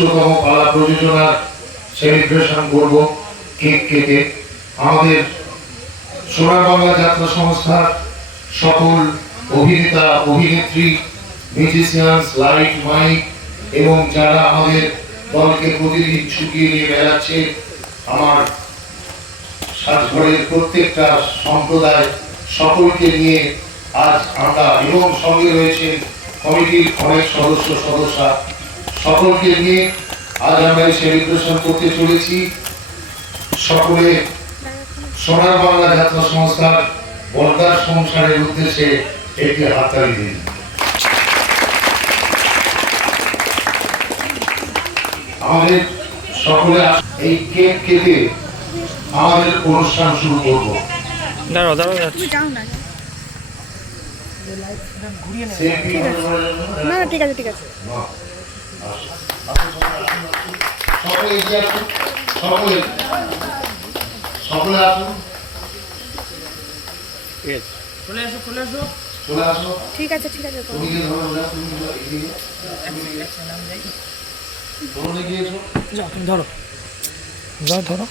দুশোতম পালা প্রযোজনার সেলিব্রেশন করব কেক কেটে। আমাদের সোনার বাংলা যাত্রা সংস্থার সকল অভিনেতা, অভিনেত্রী মিউজিশিয়ানস লাইট মাইক এবং যারা আমাদের দলকে প্রতিদিন ছুটিয়ে নিয়ে বেড়াচ্ছে, আমার সাজঘরের প্রত্যেকটা সম্প্রদায় সকলকে নিয়ে আজ আমরা এবং সঙ্গে রয়েছেন কমিটির অনেক সদস্য, সদস্যা। সকলকে নিয়ে আজ আমরা এই সেলিব্রেশন করতে চলেছি। সকলে সোনার বাংলা যাত্রা সংস্থার বর্দার সংসারের উদ্দেশ্যে একটি হাততালি দিন। আমাদের সকলে এই কেক কেটে আমাদের অনুষ্ঠান শুরু করব। দাঁড়াও দাঁড়াও না। ঠিক আছে। ঠিক আছে সকলে এগিয়ে আসুন সকলে সকলে আসুন চলে আসো চলে আসো চলে আসো ঠিক আছে ঠিক আছে তুমি যে ধরো। না তুমি ধরো ধরো।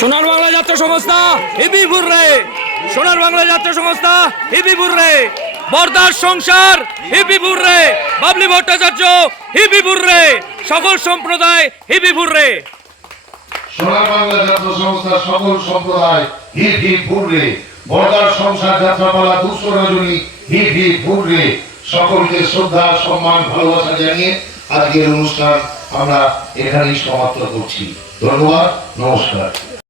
সোনার বাংলা যাত্রা সংস্থা হিবিপুর রে। সোনার বাংলা যাত্রা সংস্থা হিবিপুর রে। বরদার সংসার হিবিপুর রে। বাবলি ভট্টাচার্য হিবিপুর রে। সকল সম্প্রদায় হিবিপুর রে। সোনার বাংলা যাত্রা সংস্থার সকল সম্প্রদায় হিপ ফুররে বর্দার সংসার যাত্রাপালা দুশো রজনী হিপ ফুররে সকলকে শ্রদ্ধা, সম্মান, ভালোবাসা জানিয়ে আজকের অনুষ্ঠান আমরা এখানেই সমাপ্ত করছি। ধন্যবাদ নমস্কার।